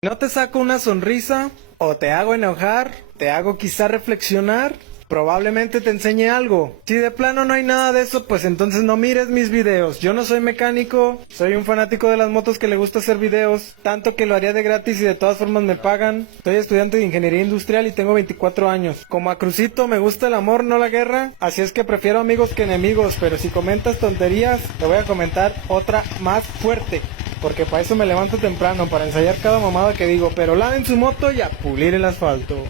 No te saco una sonrisa, o te hago enojar, te hago quizá reflexionar, probablemente te enseñe algo. Si de plano no hay nada de eso, pues entonces no mires mis videos. Yo no soy mecánico, soy un fanático de las motos que le gusta hacer videos, tanto que lo haría de gratis y de todas formas me pagan. Soy estudiante de ingeniería industrial y tengo 24 años. Como a Crucito me gusta el amor, no la guerra, así es que prefiero amigos que enemigos, pero si comentas tonterías, te voy a comentar otra más fuerte. Porque para eso me levanto temprano, para ensayar cada mamada que digo, pero laven su moto y a pulir el asfalto.